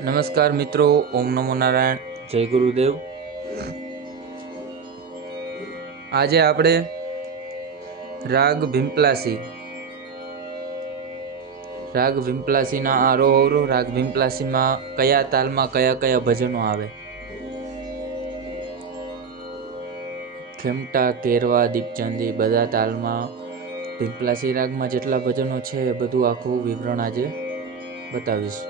નમસ્કાર મિત્રો, ઓમ નમો નારાયણ, જય ગુરુદેવ. આજે આપણે રાગ ભીમપ્લાસી રાગ ભીમપ્લાસીના આરોહરો રાગ ભીમપ્લાસીમાં કયા તાલમાં કયા કયા ભજનો આવે? ખેમટા, કેરવા, દીપચંદી, બધા તાલમાં ભીમપ્લાસી રાગમાં જેટલા ભજનો છે એ બધું આખું વિવરણ આજે બતાવીશ.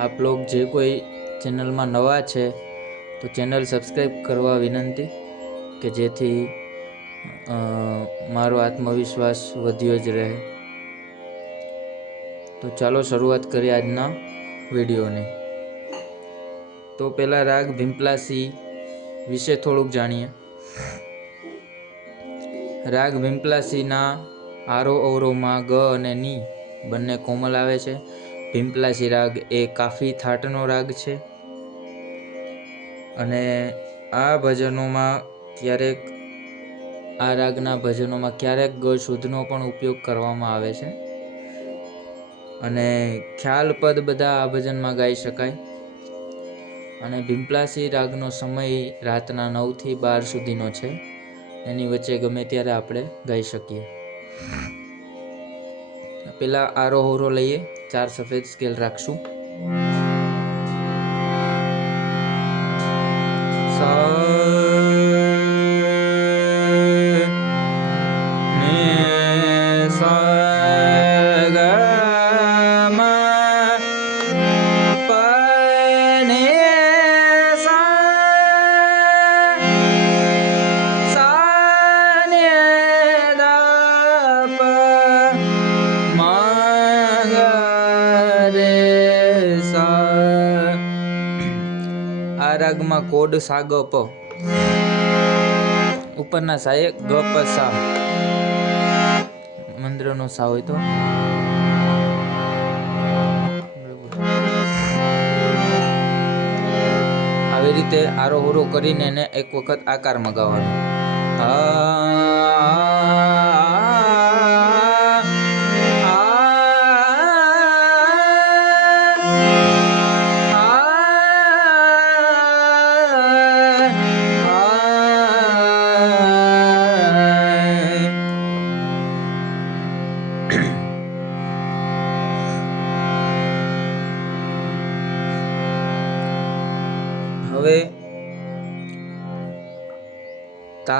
આપ લોગ જે કોઈ ચેનલમાં નવા છે, તો ચેનલ સબસ્ક્રાઈબ કરવા વિનંતી કે જેથી મારો આત્મવિશ્વાસ વધ્યો જ રહે. તો ચાલો શરૂઆત કરીએ આજના વિડીયોની. તો પહેલાં રાગ ભીમપલાસી વિશે થોડુંક જાણીએ. રાગ ભીમપ્લાસીના આરો અવરોમાં ગ અને ની બંને કોમલ આવે છે. ભીમપ્લાસી રાગ એ કાફી થાટનો રાગ છે. અને આ ભજનોમાં ક્યારેક, આ રાગના ભજનોમાં ક્યારેક ગ શુદ્ધનો પણ ઉપયોગ કરવામાં આવે છે. અને ખ્યાલ પદ બધા આ ભજનમાં ગાઈ શકાય. અને ભીમપલાસી રાગનો સમય રાતના નવથી બાર સુધીનો છે. એની વચ્ચે ગમે ત્યારે આપણે ગાઈ શકીએ. પેલા આરોહોરો લઈએ. ચાર સફેદ સ્કેલ રાખશું કોડ સા ગ પ. ઉપરના સાએ ગ પ સા મંદ્રનો સા હોય તો. આવી રીતે આરો હોરો કરીને એને એક વખત આકારમાં ગાવાનો હવે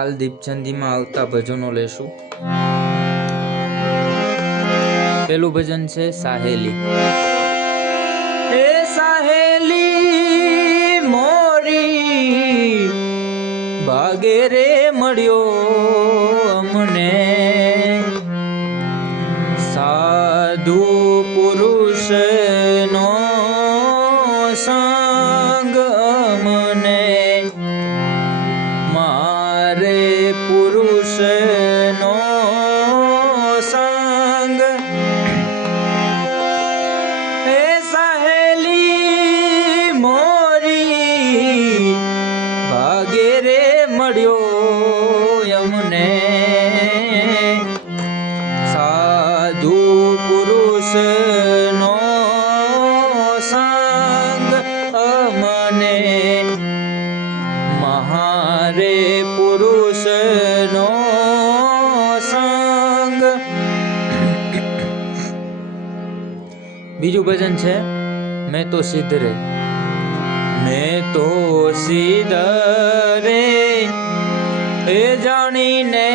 તાલ દીપચંદીમાં આવતા ભજનો લેશું. પેલું ભજન છે સાહેલી. એ સાહેલી, મોરી, ભાગે મળ્યો અમને. ભજન છે? મેં તો સિદ્ધ રે. મેં તો સિદ્ધ રે. એ જાણીને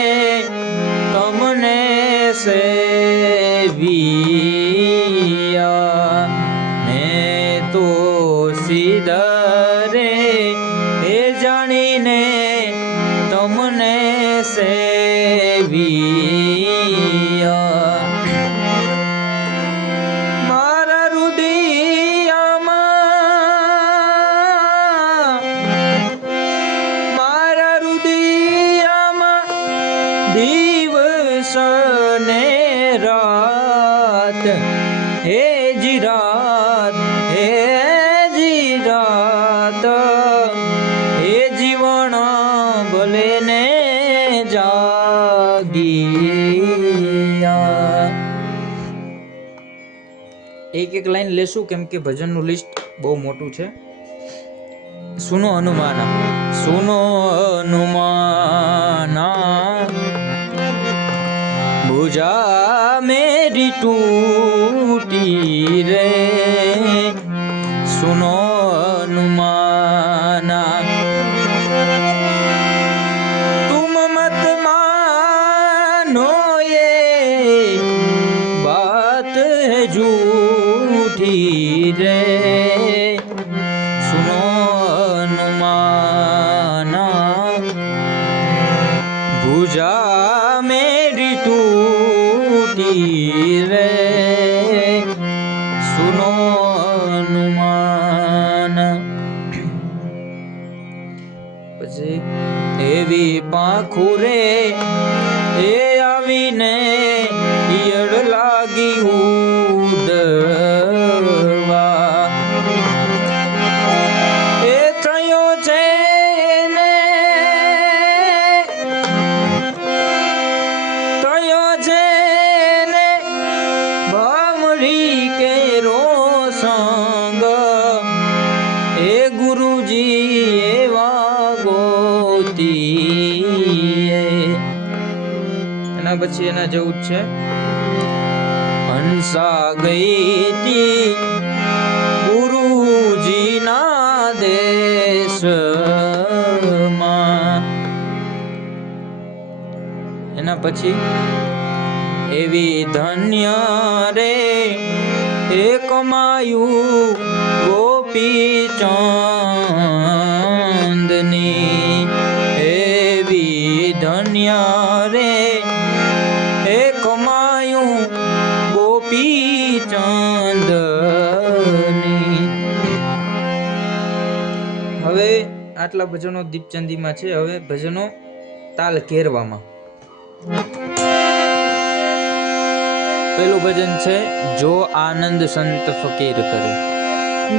રાત હે જી રાત, હે જી રાત, હે જીવણ ભલે ને જાગીયા એક એક લાઈન લેશું કેમ કે ભજનનું લિસ્ટ બહુ મોટું છે. સુનો હનુમાના સુનો હનુમાના ભુજા મેરી ટૂટી રે સુનો પછી એવી પાંખુરે એ આવીને ઈયળ લાગી ઉડવા એના પછી એના જેવું છે. હંસા ગઈ તી ગુરુજીના દેશમાં. એના પછી એવી ધન્ય રે એ કમાયું ગોપી ચાંદની આટલા ભજનો દીપચંદીમાં છે. હવે ભજનો તાલ કેરવામાં. પેલું ભજન છે, જો આનંદ સંત ફકીર કરે.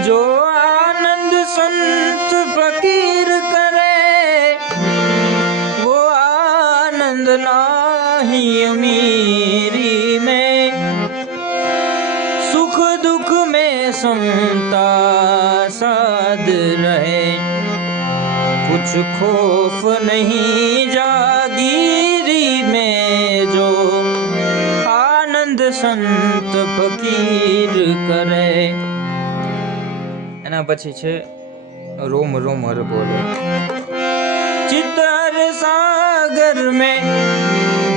જો આનંદ સંત ફકીર કરે, વો આનંદ નાહી અમીરી મે. સુખ દુઃખ મે સમતા સાદ રહે. कुछ खौफ नहीं जागीरी में जो આનંદ સંત ફકીર કરે એના પછી છે રોમ રોમ હર બોલે चितर सागर में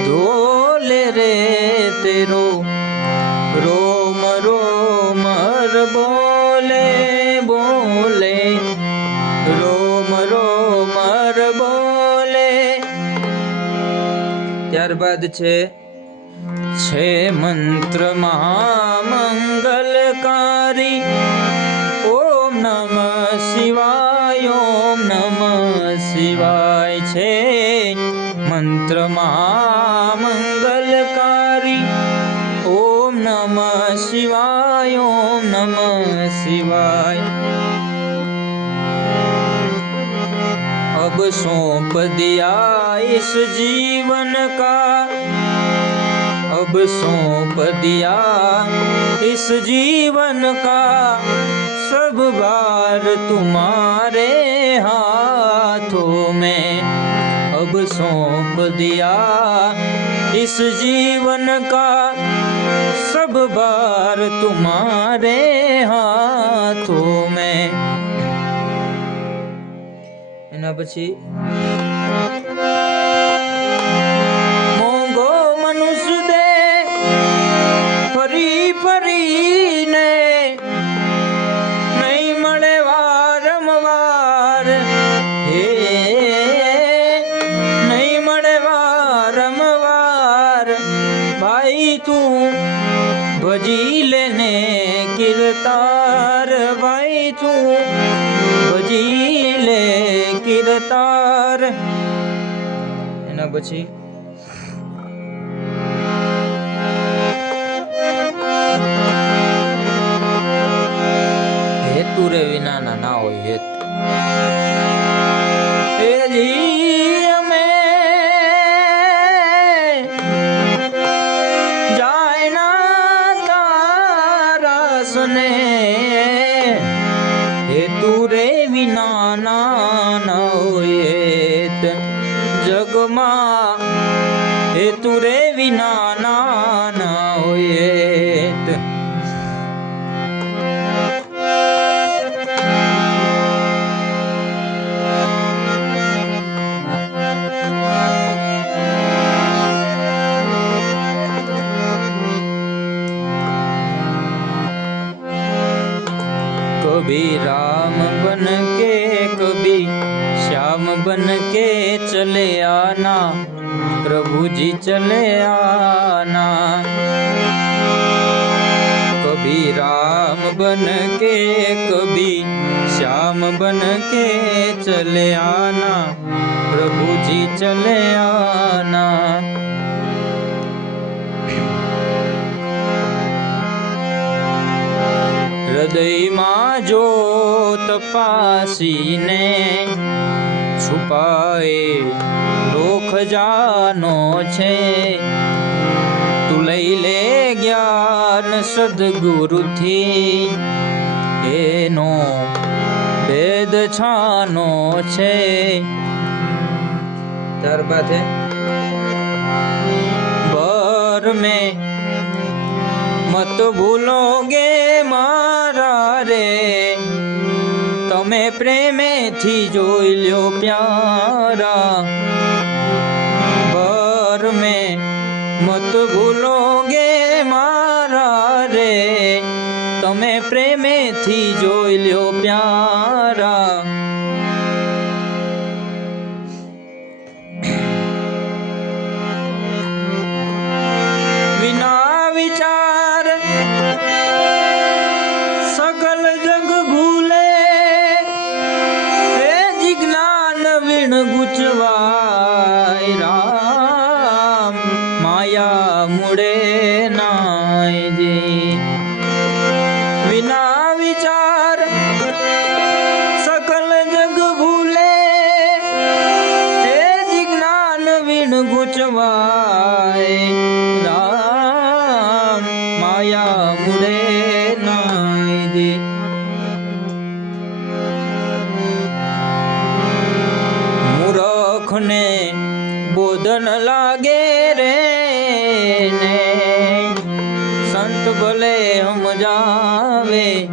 धोले रे तेरो रोम रोम हर बोले બોલે. ત્યારબાદ છે છે મંત્ર મહામંગલકારી. ઓમ નમ શિવાય, ઓમ નમ શિવાય છે મંત્ર મહામંગલકારી. ઓમ નમ શિવાય, ઓમ નમ શિવાય. सौंप दिया इस जीवन का। अब सौंप दिया इस जीवन का। सब बार तुम्हारे हाथों में। अब सौंप दिया इस जीवन का। सब बार तुम्हारे हाथों में। એના પછી મોંઘો મનુષ્ય દે, ફરી ફરીને નહીં મળે વારંવાર હે, નહીં મળે વારંવાર ભાઈ તું ભજી લેને કિરતાર. ભાઈ તું કિરતાર એના પછી जी चले आना कभी राम बन के कभी श्याम बन के चले आना प्रभु जी चले आना હૃદયમાં જો તપાસીને છુપાએ જાનો છે. તું લઈ લે જ્ઞાન સદગુરુથી. એનો ભેદ છાનો છે. ત્યારબાદ બર મેં મત ભૂલોગે મારા રે. તમે પ્રેમેથી જોઈ લ્યો પ્યારા. માયા મુડે નાયજી વિના ભલે સમજાવે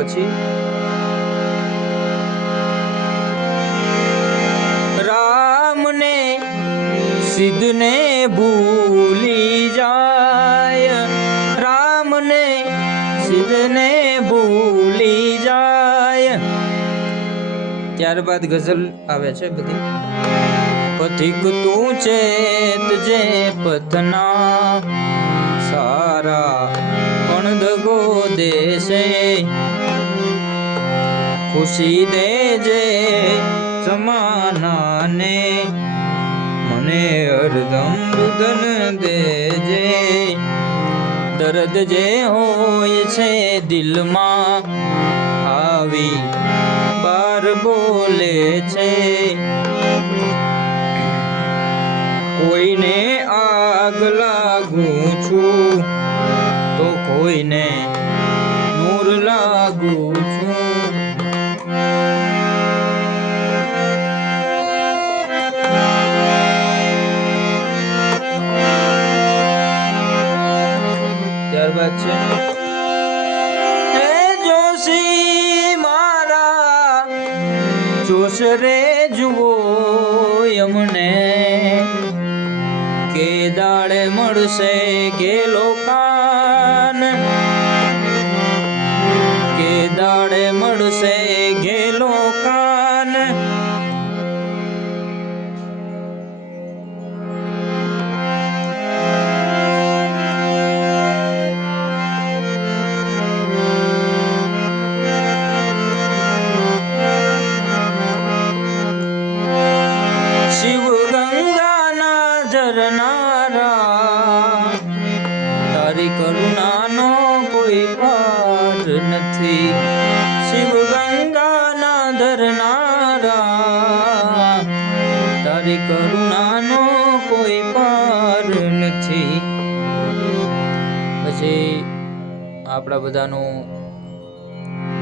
પછી? રામને સિદ્ધને ભૂલી જાય. રામને સિદ્ધને ભૂલી જાય. ત્યારબાદ ગઝલ આવે છે બધી. પથિક તું ચેત જે પથના સારા પણ દગો દેશે. ખુશી દેજે સમાનાને મને અર્ધમ રુદન દેજે. દર્દ જે હોય છે દિલમાં, આવી બાર બોલે છે. કોઈને આગ લાગું છું કોઈને નૂર લાગું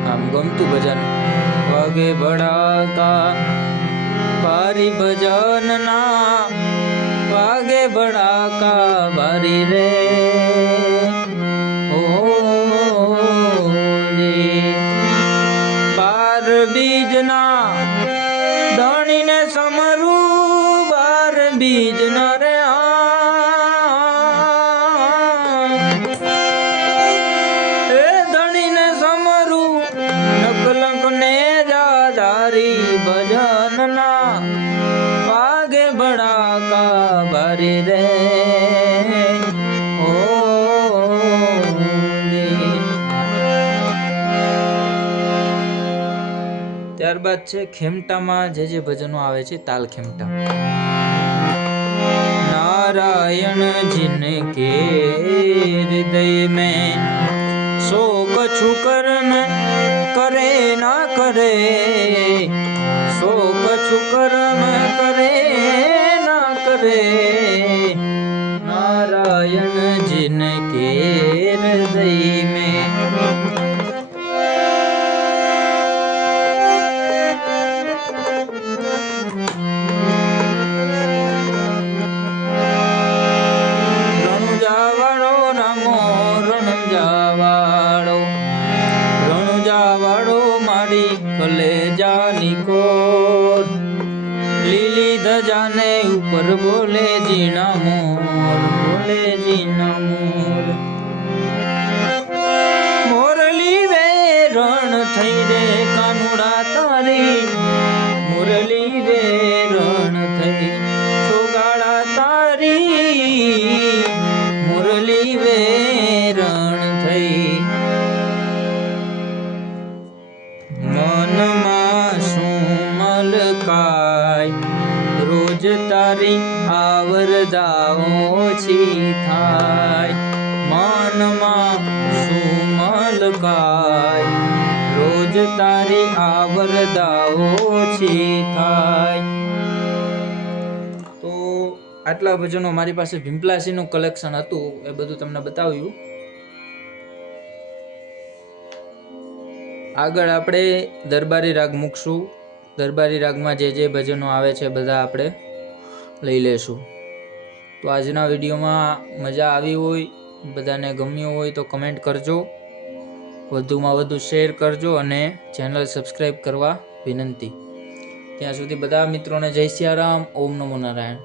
આમ ગમતું ભજન પગે ભડાકા ભારી ભજનના વાગે ભડાકા ભારી રે ઓ બાર બીજના ધણીને સમરું બાર બીજના રે ચરણના પાગે બડાકા ભરી રે ત્યારબાદ છે ખેમટામાં જે જે ભજનો આવે છે, તાલ ખેમટા. નારાયણ જીન કે હૃદય મેં. સો કછુ કરન કરે ના કરે. તો કછું કર્મ કરે ના કરે. નારાયણ જીન કે હૃદય ઓછી થાય. તો આટલા ભજનો મારી પાસે ભીમપલાસીનું કલેક્શન હતું, એ બધું તમને બતાવ્યું. આગળ આપણે દરબારી રાગ મૂકશું. દરબારી રાગમાં જે જે ભજનો આવે છે, બધા આપણે લઈ લેશું. તો આજના વિડીયોમાં મજા આવી હોય, બધાને ગમ્યું હોય તો કમેન્ટ કરજો. વધુમાં વધુ શેર કરજો અને ચેનલ સબસ્ક્રાઈબ કરવા વિનંતી. ત્યાં સુધી બધા મિત્રોને જય સિયારામ ઓમ નમો નારાયણ.